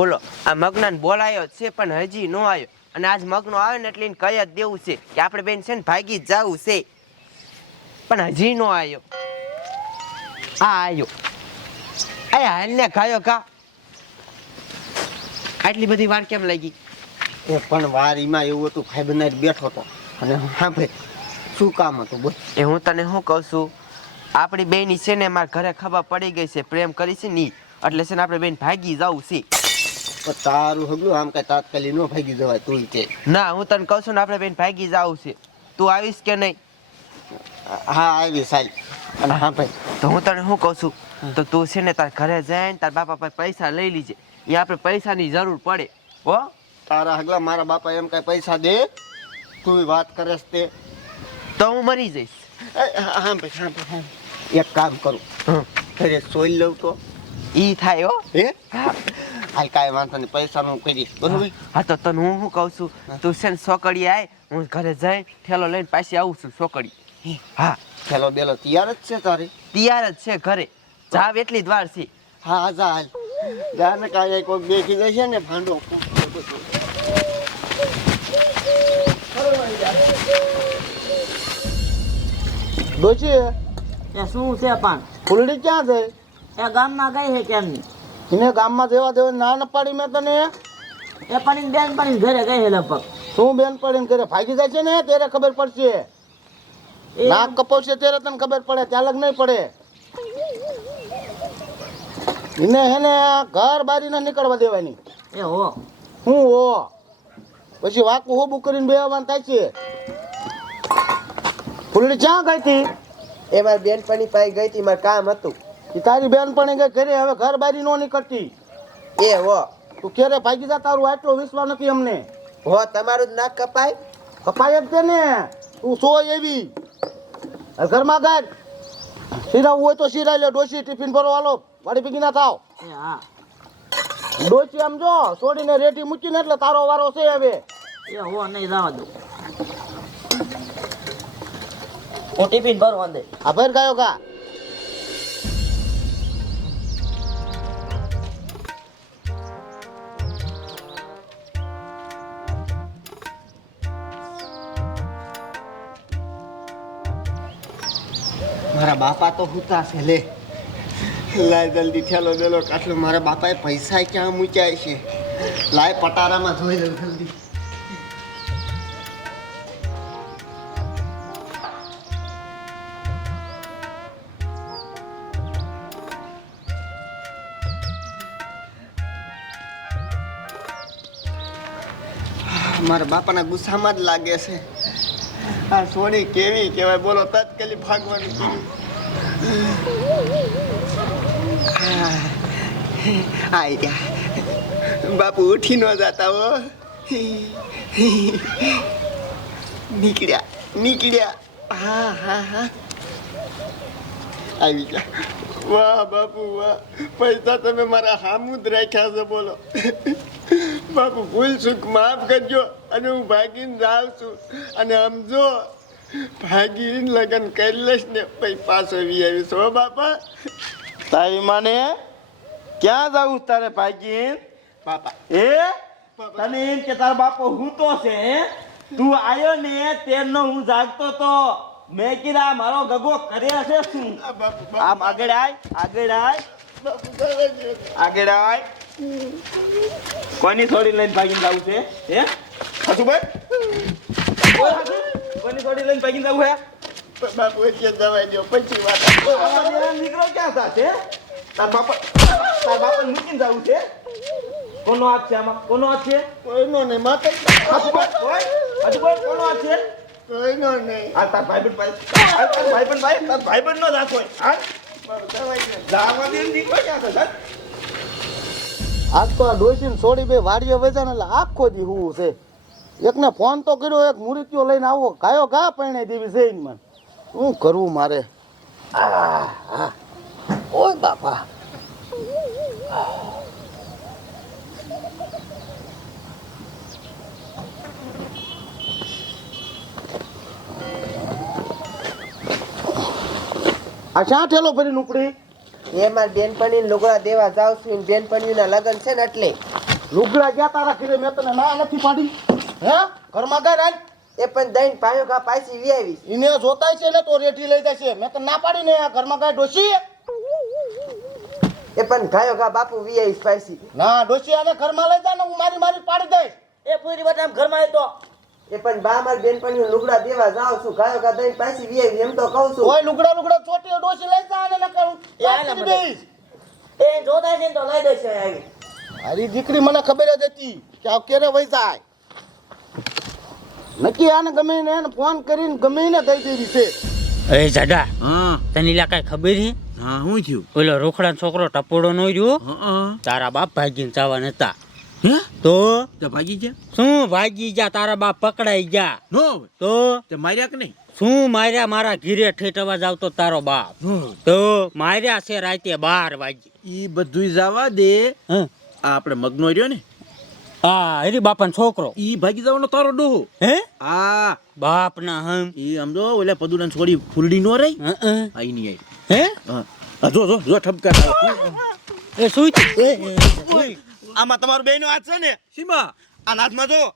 બોલો આ મગનાને બોલાયો છે પણ હજી નો આવ્યો. અને આજ મગનો આવે ને એટલે કહી જ દેવું છે કે આપણે બેન છે ને ભાગી જવું છે. પણ હજી નો આવ્યો. આ આવ્યો. આ હાલને ખાયો કા? આટલી બધી વાર કેમ લાગી? એ પણ વારીમાં એવું હતું ભાઈ બનાવી બેઠો હતો અને હા ભાઈ શું કામ હતું બોલ. એ હું તને શું કહું છું? આપણી બેની છે ને મારા ઘરે ખબર પડી ગઈ છે પ્રેમ કરી છે ની એટલે છે ને આપણે બેન ભાગી જવું છે. તારું હગલું આમ કઈ તાત્કાલિક નો ભાગી જવાય તું તે ના હું તને કહું છું ને આપણે બેન ભાગી જાવ છે. તું આવીશ કે નહીં? હા આવી સાહેબ અને હા ભાઈ. તો હું તને શું કહું છું? તો તું છે ને તાર ઘરે જઈને તાર બાપા પાસે પૈસા લઈ લીજે. એ આપણે પૈસાની જરૂર પડે હો? તારા હગલા મારા બાપા એમ કઈ પૈસા દે? તું વાત કરેસ તે. તો હું મરી જઈશ. હા ભાઈ હા ભાઈ એક કામ કરું. ઘરે સોઈ લઉં તો. ઈ થાય હો? હે? હા. હાલ કાંઈ વાંધો નહીં પૈસાનું કરીશ બરોબર હા તો તને હું શું કહું છું? તું છે ને સોકડી આય હું ઘરે જઈ ઠેલો લઈને પાછી આવું છું સોકડી હા? ઠેલો બેલો તૈયાર જ છે તારી? તૈયાર જ છે ઘરે. જાવ એટલી દ્વાર છે. હા હા જા હાલ. જા ને કાંઈ કોઈ બેસી જશે ને ભાંડો. ડોશી એ શું છે પણ ફૂલડી ક્યાં છે? એ ગામમાં ગઈ છે કેમની? એને ગામમાં દેવા દેવા ના ન પાડી મેં તને. એ પાણી બેન પાણી ઘરે ગઈ હેલા પગ શું બેન પડીને ઘરે ફાગી જાય છે ને? ત્યારે ખબર પડશે. નાક કપાવશે ત્યારે તને ખબર પડે ત્યાં લગ નહીં પડે. એને હેને ઘર બારી ના નીકળવા દેવાની. એ હો. હું હો. પછી વાકું હોબું કરીને બેવાનું થાય છે. ફૂલડી ક્યાં ગઈ હતી? એ મારી બેનપણી પાસે ગઈ હતી મારે કામ હતું. ઈ તારી બેન પણ ગઈ ઘરે હવે ઘર બારી નો નીકળતી. એ હો. તું ક્યારે ભાગી જા? તારું આટલો વિશ્વાસ નથી અમને. હો તમારું જ નાક કપાય. કપાય જ છે ને. તું સો એવી. ઘરમાં ગાડ સિરાવું હોય તો સિરાઈ લે. ડોસી ટિફિન ભરો હાલો. વાડી ભીગી ના થાવ. હા. ડોસી આમ જો છોડીને રેટી મૂકીને એટલે તારો વારો છે હવે. એ હો નહીં જવા દો હું ટિફિન ભરવા દે. આ ભર ગયો કા મારા બાપા તો હુતા છે, લે. લાય જલ્દી ઠેલો બેલો કાટલો. મારા બાપાએ પૈસા ક્યાં મૂક્યા છે? લાય પટારામાં જોઈ લઉં જલ્દી. મારા બાપાના ગુસ્સામાં જ લાગે છે. આ સોની, કેવી કહેવાય? બોલો, તત્કાલી ભાગવાની કીધું આઈ ગયા. બાપુ ઉઠી ન જતા હો. નીકળ્યા નીકળ્યા. હા હા હા. આવી ગયા. વાહ, બાપુ, વાહ. પૈસા તમે મારા હામુદ રાખ્યા છે, બોલો. બાપુ ભૂલ સુખ માફ કરજો અને હું ભાગીને જાઉં છું. અને આમ જો ભાગીને લગ્ન કરી લઈશ ને પછી પાછો વી આવીશ. હો બાપા. તારી માને ક્યાં જવું તારે ભાગીન? બાપા. એ તને એમ કે તારો બાપો હું તો છે તું આવ્યો ને તેનો હું જાગતો તો મેં કીધા મારો ગગો કરે છે શું? આમ આગળ આય આગળ આય. આગળ આય. કોની થોડી લઈને ભાગીને જવું છે? હે? હસુ. ભાઈ કોની થોડી લઈને ભાગીને જવું હે? બાપુ એટલે દવા દો પછી વાત નીકળો ક્યાં સાથે તાર બાપા તાર બાપા મૂકીને જવું છે? કોનો હાથ છે આમાં? કોનો હાથ છે? કોઈનો નહીં માતા હસુ ભાઈ બોલ હસુ ભાઈ કોનો હાથ છે? કોઈનો નહીં. આ તાર ભાઈબંધ ભાઈ તાર ભાઈ પણ ભાઈ તાર ભાઈબંધ નો જાત હોય. હા બાપુ દવા દ્યો. જાવા દે નીકળો ક્યાં સાથે આજ તો આ ડોસીને છોડી બે વાડીએ વેચા એટલે આખો દી હું છે. એકને ફોન તો કર્યો, એક મુરીત્યો લઈને આવો. કાયો કા પૈણે દેવી છે મને શું કરવું મારે. ઓય બાપા. આ શા ઠેલો ભરી ઉપડી એ મારી બેનપણી લુગડા દેવા જાઉં છું ને બેનપણીના લગ્ન છે ને એટલે. લુગડા ગયા તારા ઘરે મેં તને ના નથી પાડી. હે? ઘરમાં ગઈ રાજ એ પણ દઈને પાયો કા પાછી વી આવી ઇને જોતાય છે ને તો રેઠી લઈ જાય છે. મેં તને ના પાડી ને આ ઘરમાં ગઈ ડોશી. એ પણ ગાયો કા બાપુ વી આવી પાછી. ના ડોશી આને ઘરમાં લઈ જા ને હું મારી મારી પાડી દઈશ. એ પૂરી વાત આમ ઘરમાં આવી તો. એ પણ બા મારી બેનપણીઓ લુગડા દેવા જાઉં છું ગાયો ઘા દઈ પાછી વીએ એમ તો કહું છું. ઓય લુગડા લુગડા ચોટી ડોસી લઈ જા અને નકર. હું એ જોતા છે તો લઈ દેશે આવી. મારી દીકરી મને ખબર જ હતી કે આ ક્યારે વઈ જાય. નક્કી આને ગમે ને એને ફોન કરીને ગમે ને દઈ દીધી છે. એ જાડા હા. તને લા કાંઈ ખબર હે? હા હું થયું? ઓલો રોખડા છોકરો ટપોડો નો રહ્યો તારા બાપ ભાગીને ચાવા નતા હે? તો? તે ભાગી ગયા શું ભાગી જા? તારા બાપ પકડાઈ ગયા નો તો? તે માર્યા કે નહીં? શું માર્યા? મારા ઘીરે ઠેઠ અવાજ આવતો તારો બાપ. તો માર્યા છે રાતે બાર વાગી. ઈ બધું જવા દે. હં? આ આપણે મગનો રહ્યો ને? હા હરી બાપાનો છોકરો. ઈ ભાગી જવાનો તારો ડોહો. હે? આ. બાપ ના હમ. ઈ સમજો ઓલા પદુડાને છોડી ફૂલડી નો રહી? આઈ ની આઈ હે? હા. જો જો જો ઠપકા એ સુઈ થયું? આમાં તમારું બેનો હાથ છે ને? સીમા. આ નાથમાં જો.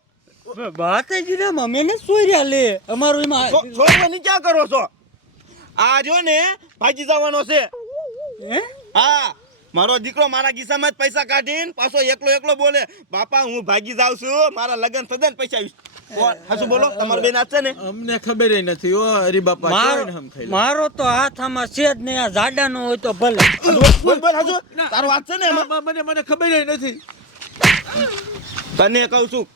વાત જ ને મમ્મી ને સોર્યા લે. અમારું એમાં છો- ની ક્યાં કરો છો? આ જો ને ભાગી જવાનો છે. હે? હા મારો દીકરો મારા ખિસ્સામાં જ પૈસા કાઢીને પાછો એકલો એકલો બોલે બાપા હું ભાગી જાઉં છું મારા લગ્ન થતા પૈસા આવીશ. કોણ? બોલો તમારો બેન હાથ છે ને? અમને ખબર નથી ઓ હરી બાપા મારો કેવાય ને હમ ખાઈ લે. મારો તો હાથ આમાં છે જ નહીં આ જાડા નો હોય તો ભલે. બોલ બોલ હાચું તારો હાથ છે ને મને મને ખબર નથી. તને કહું છું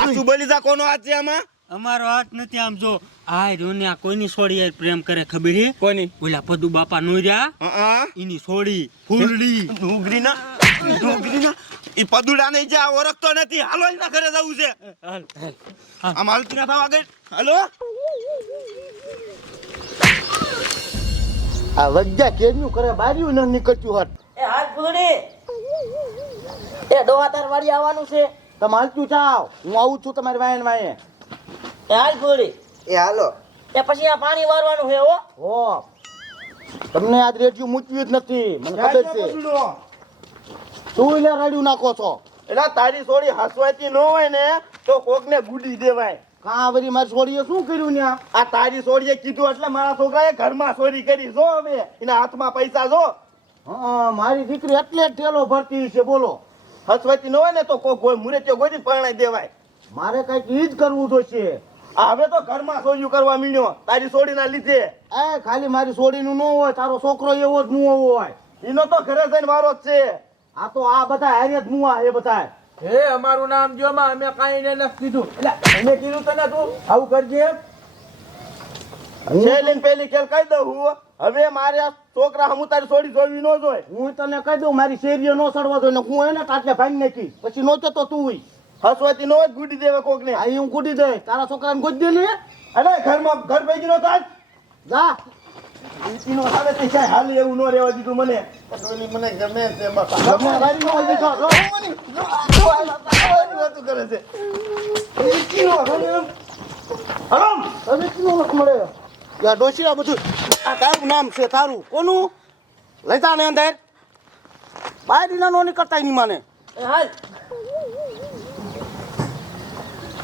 આસુ બોલી જા કોનો હાથ છે આમાં? અમારો હાથ નથી આમ જો આ રોન્યા કોઈની છોડી હારે પ્રેમ કરે ખબર હે? કોની? ઓલા પદુ બાપા નો રહ્યા એની છોડી ફૂલડી. ડુંગળી ના ડુંગળી ના ઈ પદુડા ને જ્યાં ઓળખતો નથી હાલો એના ઘરે જવું છે. હાલ, હાલ. આમ હાલતી ના થાવ આગળ હાલો. આ વજ્જા કેન્યું કરે? બાર્યું ન નીકળ્યું હટ એ હાથ ફૂલડી. એ દોહાતાર વાડી આવવાનું છે. તમે હાલતું જાઓ. હું આવું છું તમારી વાયન વાયે. એ હાલ ફૂલડી. એ હાલો. એ પછી આ પાણી વારવાનું છે હો. હો. તમને આજ રેડિયો મૂક્યું જ નથી. મને ખબર છે. તું એટલે રડ્યું નાખો છો. એટલે તારી સોડી હસવાતી ન હોય ને તો કોકને ગુડી દેવાય. કા વળી મારી છોડીએ શું કર્યું ને આ તારી સોડીએ કીધું એટલે મારા છોકરાએ ઘરમાં ચોરી કરી. જો હવે એના હાથમાં પૈસા જો. હા મારી દીકરી એટલે જ ઠેલો ભરતી છે બોલો. હસવાતી ન હોય ને તો કોક હોય મુરે તે પરણાઈ દેવાય. મારે કંઈક ઈ જ કરવું જોઈશે હવે તો ઘરમાં સોજ્યું કરવા મીણ્યો તારી છોડીના લીધે. એ ખાલી મારી છોડીનું ન હોય તારો છોકરો એવો જ ન હોય. એનો તો ઘરે જઈને વારો જ છે. આ તો આ બધા હેરિયત મુઆ એ બધા હે અમારું નામ જો માં અમે કાઈ ને નથી કીધું. એટલે અમે કીધું તને તું આવું કરજે. છે પેલી ખેલ કહી દઉં હું. હવે મારે છોકરા હું તારી છોડી જોવી ન જોઈ. હું તને કહી દઉં મારી શેરીઓ નો સડવા જોઈએ ને હું એને તાટલે ભાઈ નાખી. પછી નોચો તો તું ય. હસવાતી નો જ ગુડી દેવે કોકને. આ હું ગુડી દે તારા છોકરાને ગોદ દે ને. અરે ઘરમાં ઘર ભેગી નો થાય. જા. ઈનો આવે તે ક્યાંય હાલે એવું ન રહેવા દીધું મને મને ગમે છે બાપા ગમે વારી નો હોય દીધો, જો. વાતું કરે છે ઈનો હાલે એમ. હરામ! તને લખ મળે યા ડોશી આ બધું આ તારું નામ છે તારું કોનું લઈ જા ને અંદર બાય ના નો નીકળતા માને હાલ